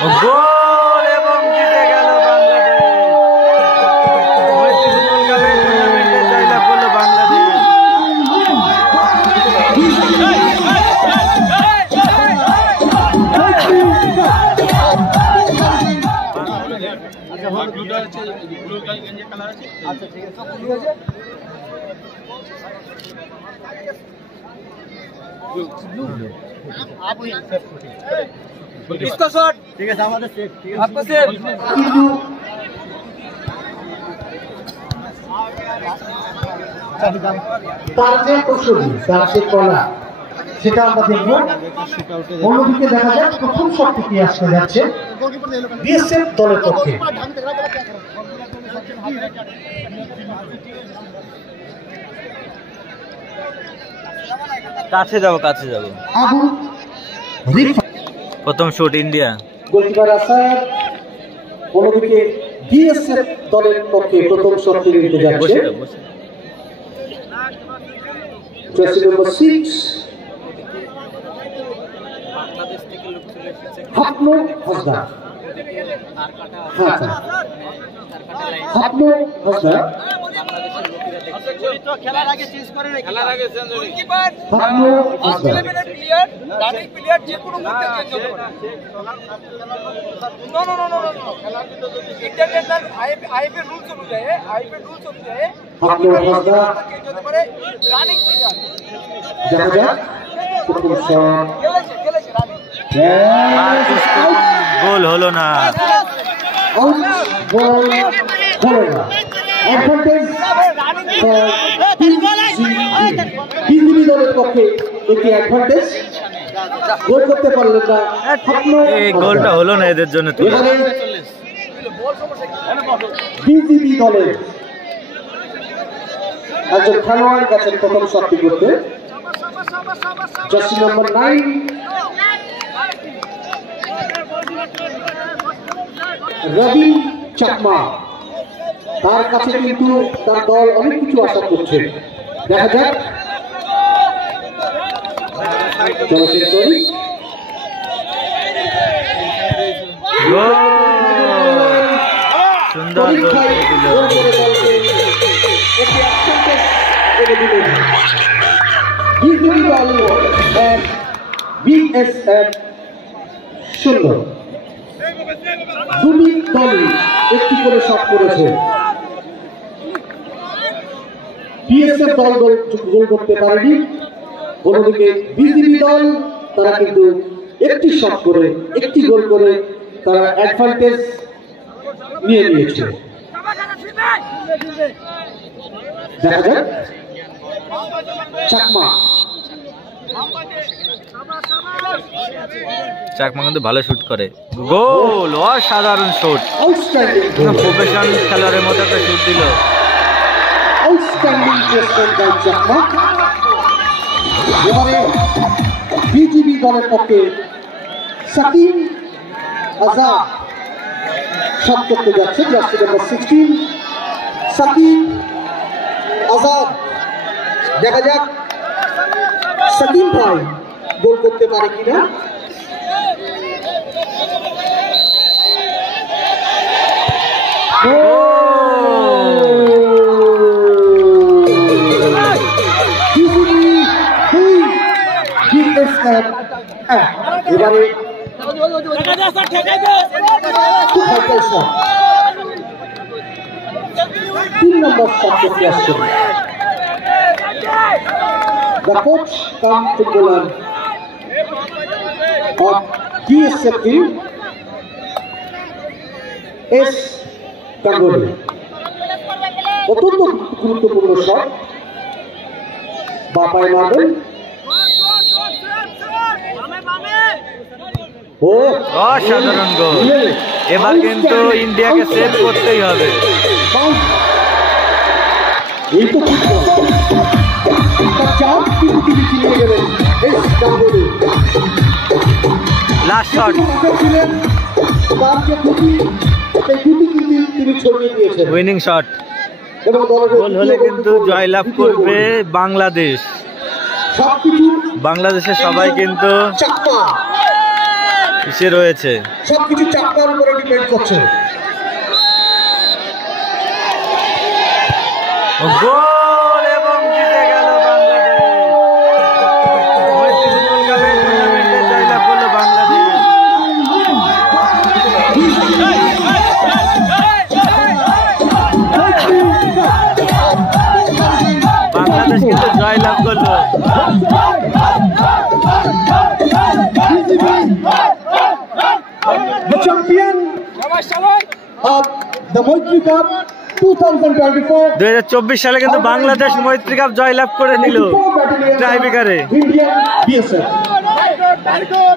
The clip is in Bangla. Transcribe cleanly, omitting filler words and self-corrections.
গোল এবং জিতে গেল বাংলাদেশ। টুর্নামেন্টে জয়লাভ করলো বাংলাদেশ। इसका शॉट ঠিক আছে, আমাদের সেট, ঠিক আছে, आपका सेव তার যে কৌশলী, তার যে কলা, সেটা আমরা দেখবো। অন্যদিকে দেখা যায় প্রথম শটটি কি আসতে যাচ্ছে বিএসএফ দলের পক্ষে। কাছে যাবো, কাছে যাবো। আবু রিফাত, প্রথম শুট ইন্ডিয়া। গোলকিপার আসাদ। অন্যদিকে বিএসএফ দলের পক্ষে প্রথম শটটি নিতে যাচ্ছে জার্সি নম্বর 6 হাপনো হাসদা। হাপনো হাসদা, খেলার আগে চেঞ্জ করে রেখে খেলার আগে চেঞ্জ করে goalkeeper Hapno Hasda. Player running player যে কোনো মুহূর্তে চেঞ্জ হতে পারে। No no no no no international IP rules অনুযায়ী হাপনো হাসদা। চেঞ্জ হতে পারে রানিং প্লেয়ার দেখা যাক প্রথম শট। খেলেছে রানিং গোল হলো না। আউট, বল হলো না। অ্যাডভান্টেজ বিজেপি দলের পক্ষে একটি অ্যাডভান্টেজ। গোল করতে পারলেন না হাপনো এই গোলটা হলো না এদের জন্য। এবারে বিজেপি দলের একজন খেলোয়াড় গেছেন প্রথম শটটি করতে, জার্সি নম্বর 9 রবি চাকমা। তার কাছে কিন্তু তার দল অনেক কিছু আশা করছে। দেখা যাক। চলচ্চিত্র সুন্দর বিএসএফ সুন্দর। দুটি দলই একটি করে শট করেছে। বিএসএফ দল গোল করতে পারেনি। অন্যদিকে বিজেপি দল তারা কিন্তু একটি শট করে, একটি গোল করে তারা অ্যাডভান্টেজ নিয়ে নিয়েছে। দেখা যাক চাকমা। চাকমা কিন্তু ভালো শুট করে। গোল, অসাধারণ শুট। আউটস্ট্যান্ডিং প্রফেশনাল খেলোয়াড়ের মতো একটা শুট দিল। Outstanding placement by Chakma. এবারে বিজিবি দলের পক্ষে সাকিব আজাদ শট করতে যাচ্ছে, জার্সি নম্বর 16 সাকিব আজাদ। দেখা যাক সাকিব ভাই গোল করতে পারে কিনা। এবারে 3 নম্বর শট করতে আসছেন। The coach come footballer of BSF team S Ganguly। অত্যন্ত গুরুত্বপূর্ণ শট, বাপায় মারবেন। অসাধারণ গোল। এবার কিন্তু ইন্ডিয়াকে সেভ করতেই হবে। এই তো লাস্ট শট, উইনিং শট। গোল হলে কিন্তু জয়লাভ করবে বাংলাদেশ। বাংলাদেশের সবাই কিন্তু অংশে রয়েছে। সবকিছু চাপটার উপরে ডিপেন্ড করছে। গোল এবং জিতে গেল বাংলাদেশ। মৈত্রী ফুটবল কাপের টুর্নামেন্টে জয়লাভ করলো বাংলাদেশ। বাংলাদেশ কিন্তু জয়লাভ করলো। The champion of the Maitri Cup 2024 2024 সালে কিন্তু বাংলাদেশ মৈত্রী কাপ জয়লাভ করে নিল টাইব্রেকারে। Indian BSF। Very good.